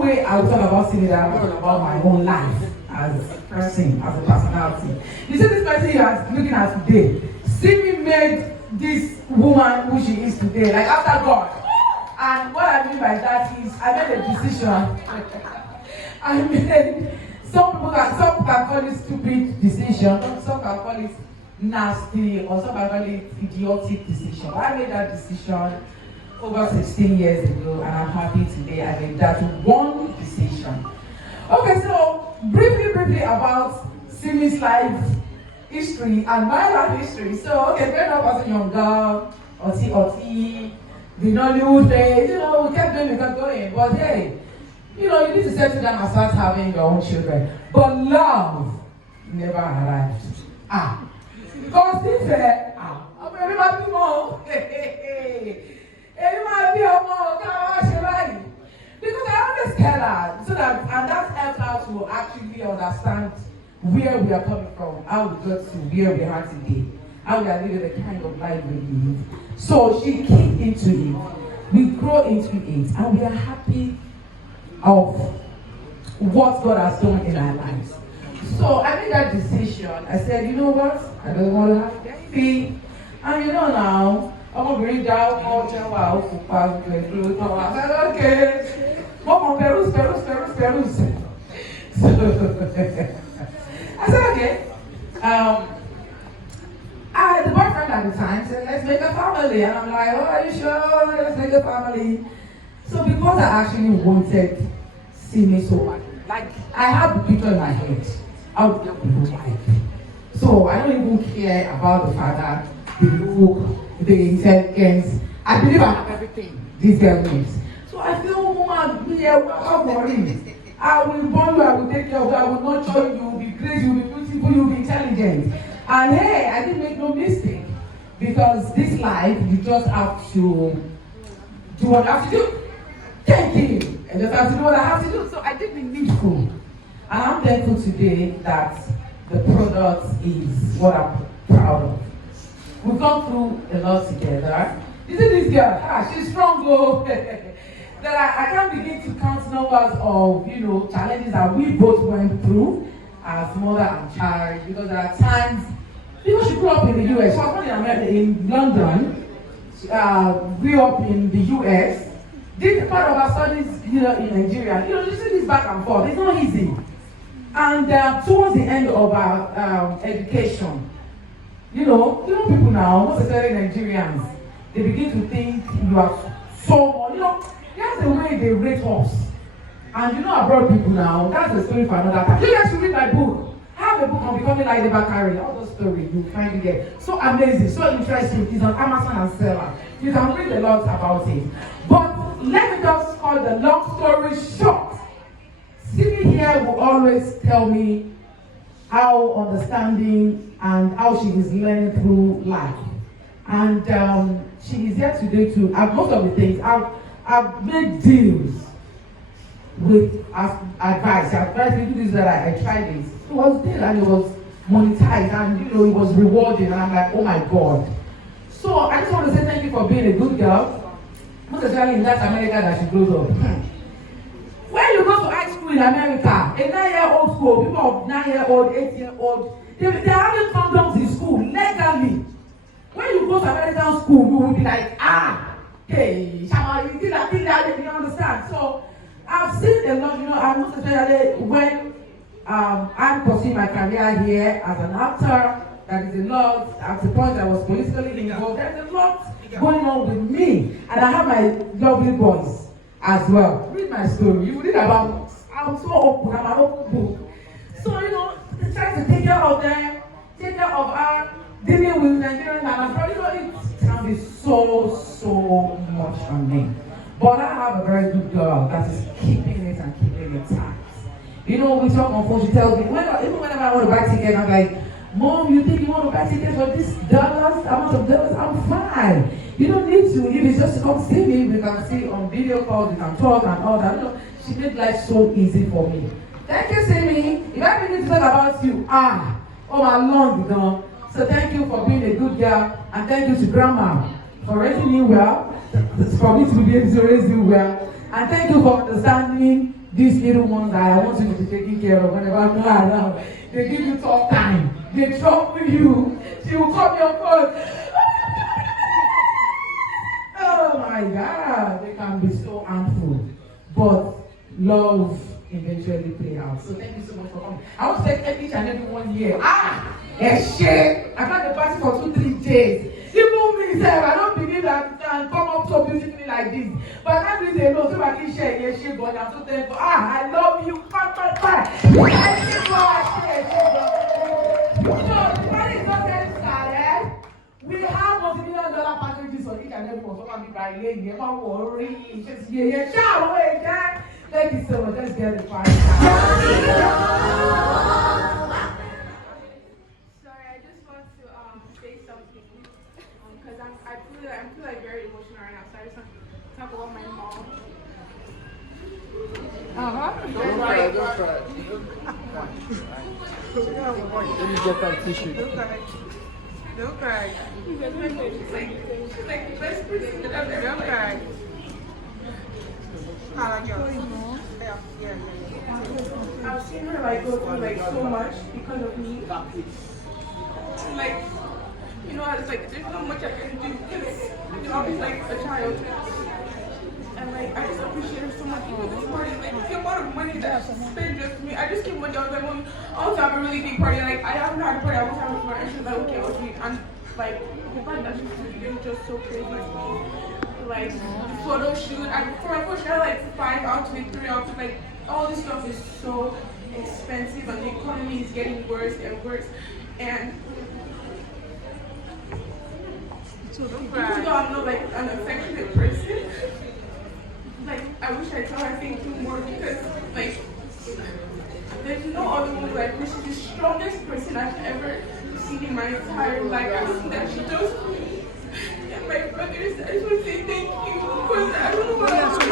way I will talk about Simi that I'm talking about my own life as a person, as a personality. You see this person you are looking at today, Simi made this woman who she is today, like after God. And what I mean by that is I made a decision. I made some people can call it stupid decision, some can call it nasty, or some can call it idiotic decision. I made that decision over 16 years ago, and I'm happy today I made that one decision. Okay, so briefly about Simi's life history and my life history. So, okay, growing up as a young girl, OT, the Nollywood days, we kept going, but hey, you need to settle down and start having your own children. But love never arrived. Because if everybody more. Because I always tell her so that, and that helps her to actually understand where we are coming from, how we got to where we are today, how we are living the kind of life we live. So she came into it, we grow into it, and we are happy of what God has done in our lives. So I made that decision. I said, you know what? I don't want to have a baby. And now, I'm going to bring down more Jawa, I said, okay. Mom, Perus. So I said, okay. I had the boyfriend at the time said, let's make a family. And I'm like, oh, are you sure? Let's make a family. So because I actually wanted to see me so much, like I have the picture in my head. I would get with wife. So I don't even care about the father, the look, the intelligence. I believe I have everything this girl needs. So I feel, woman, be a worry. I will born you, I will take care of you, I will nurture you, you will be great, you will be beautiful, you will be intelligent. And hey, I didn't make no mistake. Because this life, you just have to do what I have to do. Thank you. I just have to do what I have to do. So I did the needful. And I'm thankful today that the product is what I'm proud of. We've gone through a lot together. You see this girl? She's strong, though. That I can't begin to count numbers of, challenges that we both went through as mother and child. Because there are times, she grew up in the US. She was born in America, in London. Grew up in the US. Did part of her studies, in Nigeria. You see this back and forth. It's not easy. And towards the end of our education, people now, most especially Nigerians, they begin to think you are so, that's the way they rate us. And abroad people now, that's the story for another time. You guys should read my book. I have a book on becoming Laide Bakare. All those stories you find it there. So amazing, so interesting. It's on Amazon and Seller. You can read a lot about it. But let me just cut the long story short. Simi here will always tell me how understanding and how she is learning through life. And she is here today to, most of the things, I've made deals with advice. I tried to do this, that I tried this. It was deal and it was monetized and it was rewarding and I'm like, oh my God. So I just want to say thank you for being a good girl. Most especially in that America that she grows up. When you go to high school in America, a 9-year-old school, people of 9-year-old, 8-year-old, they're having condoms in school legally. When you go to American school, you will be like, hey, Shama, you did that, you understand? So I've seen a lot, I'm not especially when I'm pursuing my career here as an actor, that is a lot, at the point I was politically involved, there's a lot going on with me. And I have my lovely boys as well. Read my story. You read about, I'm so open, I'm an open book. So, trying to take care of them, take care of her, dealing with Nigerians and abroad, it can be so much on me. But I have a very good girl that is keeping it and keeping it tight. We talk on phone, she tells me, even whenever I want to buy tickets, I'm like, Mom, you think you want to buy tickets for this amount of dollars? I'm fine. You don't need to. If it's just to come see me, we can see on video calls, we can talk and all that. She made life so easy for me. Thank you, Simi. If I begin to talk about you, oh my Lord, So thank you for being a good girl, and thank you to Grandma for raising you well, for me to be able to raise you well. And thank you for understanding these little ones that I want you to be taking care of whenever I'm not around. They give you tough time. They trouble you. She will call your phone. Oh my God, they can be so harmful. But love eventually play out. So thank you so much for coming. I want to thank each and every one here. A shame. I've had the party for 2-3 days. Even me, sir, I don't believe that I can come up so beautifully like this. But I can't do it alone, so I can share a shame, but I'm so thankful. I love you. Bye. So, the party is not getting started. We have $1 million packages for each and every one. So I'm by laying, never worry. Just shout away, Jack. Thank you so much. Let's get the party started. Sorry, I just want to say something because I feel like very emotional right now. So I just want to talk about my mom. Don't cry. Let me get that tissue. Don't cry. She's like the best person that I've ever met. I've seen her like go through like so much because of me. Like, you know, it's like there's not much I can do because I was like a child. And like I just appreciate her so much. Even this party, like the amount of money that she spent just for me. I just came one day, I was like, Mom, I want to have a really big party. Like I haven't had a party, I want to have a party. And she's like, okay. And like the fact that she's doing just so crazy. Like the photo shoot, and for my photo shoot, I had like 5 outfits, 3 outfits. Like all this stuff is so expensive, and the economy is getting worse and worse. And even though I'm not like an affectionate person, like I wish I tell her thank you more because like there's no other woman like her. She's the strongest person I've ever seen in my entire life. Everything that she does for me and my brothers, I just want to say thank you because I don't know what else to